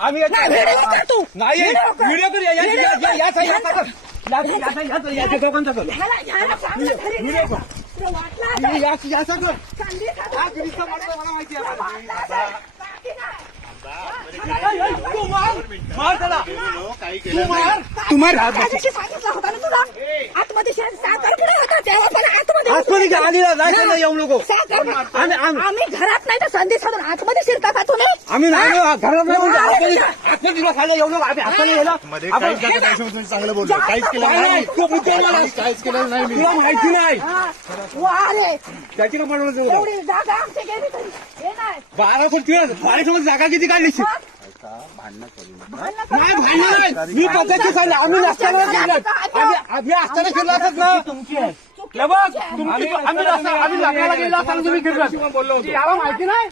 आम्ही नाही व्हिडिओ करूया याच्या दोघांचा कर मला माहिती आहे येऊ नको आम्ही घरात नाही तर संधी साधून आतमध्ये शिरता का तुम्ही आम्ही नाही घरात नाही आतमध्ये खायला येऊ नको आम्ही हाताने गेला चांगलं बोलतो काहीच केलं नाही काहीच केलं नाही तुला माहिती नाही त्याची एवढी जागा आमची गेली तरी हे नाही 12 जागा किती काढली नाही भांडण मी पद्धती सांगितलं आम्ही नसताना आम्ही असताना फिरला असत ना आम्ही लग्नाला गेलो असताना तुम्ही फिरला बोललो होतो याला माहिती नाही